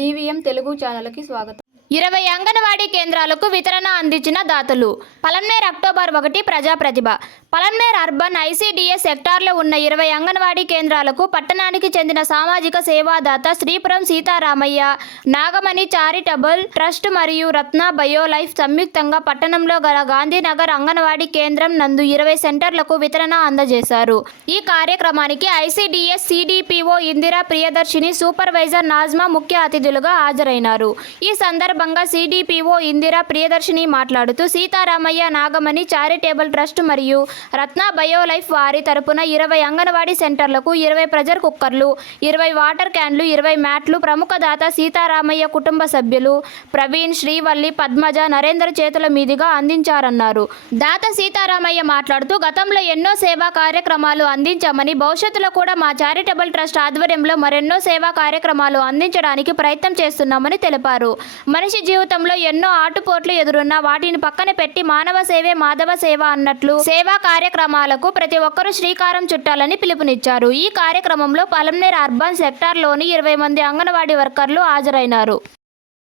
DVM Telugu ఛానల్కి స్వాగతం. 20 అంగన్వాడీ కేంద్రాలకు వితరణ అందించిన దాతలు. పలమనేర్ అక్టోబర్ 1 ప్రజాప్రతిభ. పలమనేర్ అర్బన్ ఐసీడీఎస్ సెక్టార్లో ఉన్న 20 అంగన్వాడీ కేంద్రాలకు పట్టణానికి చెందిన సామాజిక సేవాదాత శ్రీపురం సీతారామయ్య నాగమణి చారిటబుల్ ట్రస్ట్ మరియు రత్న బయోలైఫ్ సంయుక్తంగా పట్టణంలో గల గాంధీనగర్ అంగన్వాడీ కేంద్రం నందు 20 సెంటర్లకు వితరణ అందజేశారు. ఈ కార్యక్రమానికి ICDS CDPO Indira Priyadarshini, supervisor Nazma ముఖ్య అతిథులుగా హాజరైనారు. ఈ సందర్భంగా సిడిపిఓ ఇందిరా ప్రియదర్శిని మాట్లాడుతూ సీతారామయ్య నాగమణి చారిటబుల్ ట్రస్ట్ మరియు రత్న బయోలైఫ్ వారి తరపున 20 అంగన్వాడీ సెంటర్లకు 20 ప్రెజర్ కుక్కర్లు, 20 వాటర్ క్యాన్లు, 20 మ్యాట్లు ప్రముఖ దాత సీతారామయ్య కుటుంబ సభ్యులు ప్రవీణ్, శ్రీవల్లి, పద్మజ, నరేందర్ చేతుల మీదుగా అందించారన్నారు. దాత సీతారామయ్య మాట్లాడుతూ గతంలో ఎన్నో సేవా కార్యక్రమాలు అందించామని, భవిష్యత్తులో కూడా మా చారిటబుల్ ట్రస్ట్ ఆధ్వర్యంలో మరెన్నో సేవా కార్యక్రమాలు అందించడానికి ప్రయత్నం చేస్తున్నామని తెలిపారు. మనిషి జీవితంలో ఎన్నో ఆటుపోట్లు ఎదురున్నా వాటిని పక్కన పెట్టి మానవ సేవే మాధవ సేవ అన్నట్లు సేవా కార్యక్రమాలకు ప్రతి ఒక్కరూ శ్రీకారం చుట్టాలని పిలుపునిచ్చారు. ఈ కార్యక్రమంలో పలమనేర్ అర్బన్ సెక్టార్లోని 20 మంది అంగన్వాడీ వర్కర్లు హాజరైనారు.